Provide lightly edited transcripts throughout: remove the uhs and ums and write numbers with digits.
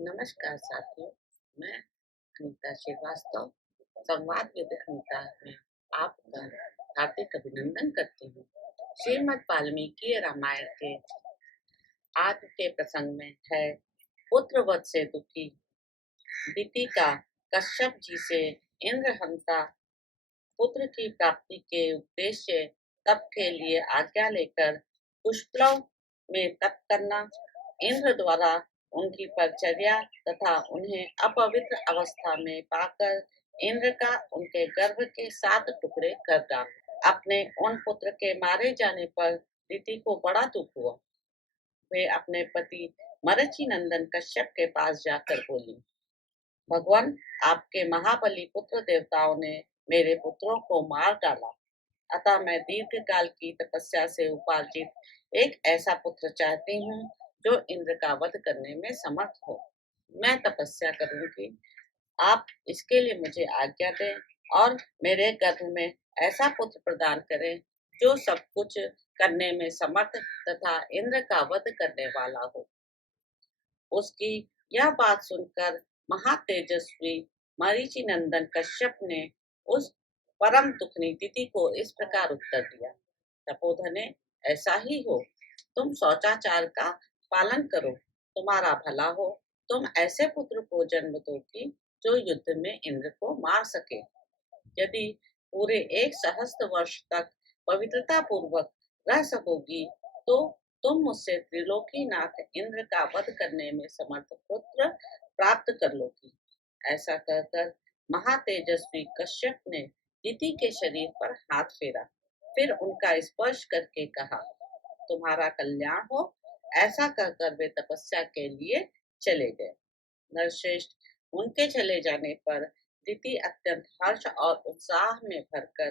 नमस्कार साथियों, मैं अनीता श्रीवास्तव संवाद विद अनीता में आपका हार्दिक अभिनंदन करती हूँ। श्रीमद् वाल्मीकि रामायण के आज के प्रसंग में है पुत्र वध से दुखी दिति का कश्यप जी से इंद्रहंता पुत्र की प्राप्ति के उद्देश्य तप के लिए आज्ञा लेकर पुष्पलव में तप करना, इंद्र द्वारा उनकी परिचर्या तथा उन्हें अपवित्र अवस्था में पाकर इंद्र का उनके गर्भ के 7 टुकड़े कर डालना। अपने उन पुत्र के मारे जाने पर दिति को बड़ा दुख हुआ। वे अपने पति मरीचि नंदन कश्यप के पास जाकर बोली, भगवान, आपके महाबली पुत्र देवताओं ने मेरे पुत्रों को मार डाला, अतः मैं दीर्घकाल की तपस्या से उपार्जित एक ऐसा पुत्र चाहती हूँ जो इंद्र का वध करने में समर्थ हो। मैं तपस्या करूंगी, आप इसके लिए मुझे आज्ञा दें और मेरे गर्भ में ऐसा पुत्र प्रदान करें जो सब कुछ करने में समर्थ तथा इंद्र का वध करने वाला हो। उसकी यह बात सुनकर महातेजस्वी मरीचि नंदन कश्यप ने उस परम दुखनी दिति को इस प्रकार उत्तर दिया, तपोधने, ऐसा ही हो, तुम शौचाचार का पालन करो, तुम्हारा भला हो। तुम ऐसे पुत्र को जन्म दोगी जो युद्ध में इंद्र को मार सके। यदि पूरे 1 सहस्त्र वर्ष तक पवित्रता पूर्वक रह सकोगी तो तुम मुझसे त्रिलोकीनाथ इंद्र का वध करने में समर्थ पुत्र प्राप्त कर लोगी। ऐसा कहकर महातेजस्वी कश्यप ने दिति के शरीर पर हाथ फेरा, फिर उनका स्पर्श करके कहा, तुम्हारा कल्याण हो। ऐसा कहकर वे तपस्या के लिए चले गए। नरश्रेष्ठ, उनके चले जाने पर दिति अत्यंत हर्ष और उत्साह में भरकर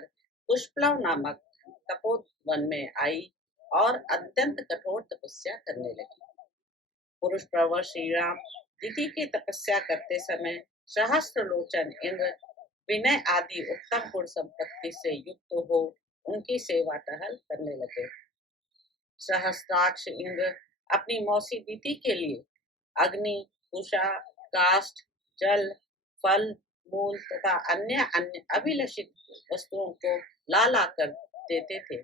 पुष्पलव नामक तपोवन में आई और अत्यंत कठोर तपस्या करने लगी। पुरुष प्रवर श्री राम दिति की तपस्या करते समय सहस्त्र लोचन इंद्र विनय आदि उत्तम गुण संपत्ति से युक्त हो उनकी सेवा टहल करने लगे। सहस्त्राक्ष इंद्र अपनी मौसी दिति के लिए अग्नि, उषा, काष्ठ, जल, फल, मूल तथा अन्य अभिलषित वस्तुओं को ला ला कर देते थे।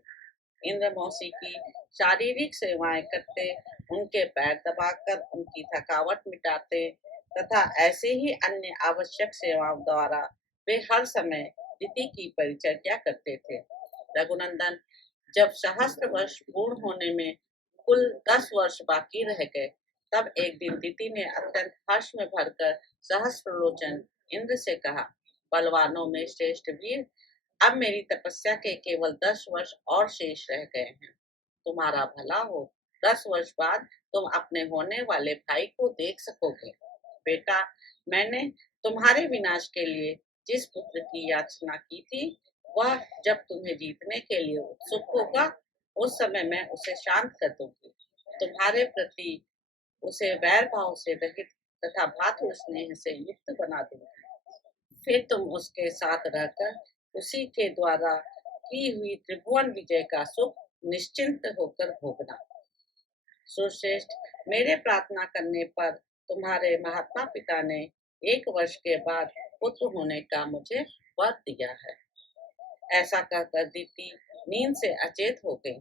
इंद्र मौसी की शारीरिक सेवाएं करते, उनके पैर दबाकर उनकी थकावट मिटाते तथा ऐसे ही अन्य आवश्यक सेवाओं द्वारा वे हर समय दिति की परिचर्या करते थे। रघुनंदन, जब सहस्त्र वर्ष पूर्ण होने में कुल 10 वर्ष बाकी रह गए, तब एक दिन दिति ने अत्यंत हर्ष में भरकर सहस्त्रलोचन इंद्र से कहा, बलवानों में श्रेष्ठ वीर, अब मेरी तपस्या के केवल 10 वर्ष और शेष रह गए हैं। तुम्हारा भला हो, 10 वर्ष बाद तुम अपने होने वाले भाई को देख सकोगे। बेटा, मैंने तुम्हारे विनाश के लिए जिस पुत्र की याचना की थी, वह जब तुम्हें जीतने के लिए उत्सुक होगा, उस समय मैं उसे शांत कर दूंगी। तुम्हारे प्रति उसे वैर भाव से रहित तथा भातृ स्नेह से युक्त बना दूंगी। फिर तुम उसके साथ रहकर उसी के द्वारा की हुई त्रिभुवन विजय का सुख निश्चिंत होकर भोगना। सुश्रेष्ठ, मेरे प्रार्थना करने पर तुम्हारे महात्मा पिता ने 1 वर्ष के बाद पुत्र होने का मुझे वर दिया है। ऐसा कहकर दिति नींद से अचेत हो गई।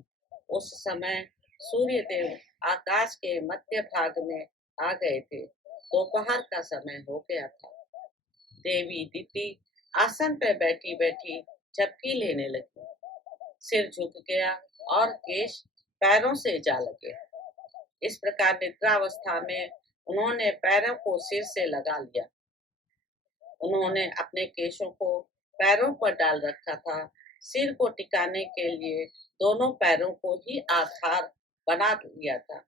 उस समय सूर्य देव आकाश के मध्य भाग में आ गए थे। दोपहर का समय हो गया था। देवी दिति आसन पर बैठी बैठी झपकी लेने लगी। सिर झुक गया और केश पैरों से जा लगे। इस प्रकार निद्रावस्था में उन्होंने पैरों को सिर से लगा लिया। उन्होंने अपने केशों को पैरों पर डाल रखा था। सिर को टिकाने के लिए दोनों पैरों को ही आधार बना लिया था।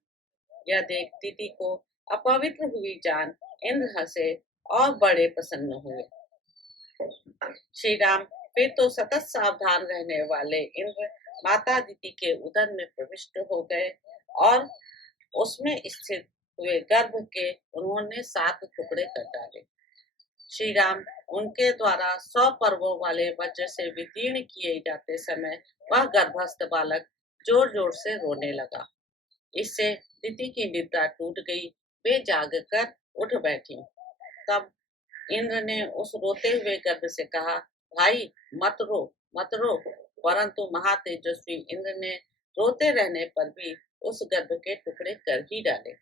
यह देख दिति को अपवित्र हुई जान इंद्र हंसे और बड़े प्रसन्न हुए। श्री राम फिर तो सतत सावधान रहने वाले इंद्र माता दिति के उदर में प्रविष्ट हो गए और उसमें स्थित हुए गर्भ के उन्होंने 7 टुकड़े कर डाले। श्री राम उनके द्वारा 100 पर्वों वाले वज्र से विदीर्ण किए जाते समय वह गर्भस्थ बालक जोर जोर से रोने लगा। इससे दिति की निद्रा टूट गई। वे जागकर उठ बैठी। तब इंद्र ने उस रोते हुए गर्भ से कहा, भाई मत रो, मत रो। परंतु महातेजस्वी इंद्र ने रोते रहने पर भी उस गर्भ के टुकड़े कर ही डाले।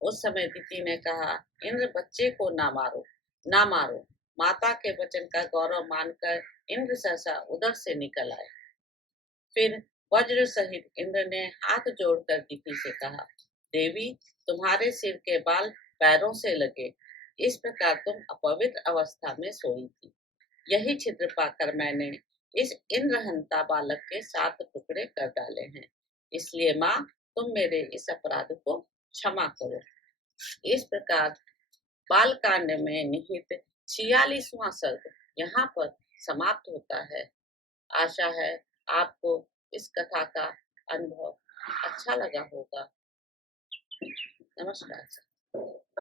उस समय दिति ने कहा, इंद्र बच्चे को ना मारो, ना मारो। माता के वचन का गौरव मानकर इंद्र सहसा उधर से निकल आए। फिर वज्र सहित इंद्र ने हाथ जोड़कर दिति से कहा, देवी तुम्हारे सिर के बाल पैरों से लगे, इस प्रकार तुम अपवित्र अवस्था में सोई थी। यही छिद्र पाकर मैंने इस इंद्रहंता बालक के 7 टुकड़े कर डाले हैं। इसलिए माँ तुम मेरे इस अपराध को क्षमा करो। इस प्रकार बालकांड में निहित 46वां सर्ग यहाँ पर समाप्त होता है। आशा है आपको इस कथा का अनुभव अच्छा लगा होगा। नमस्कार।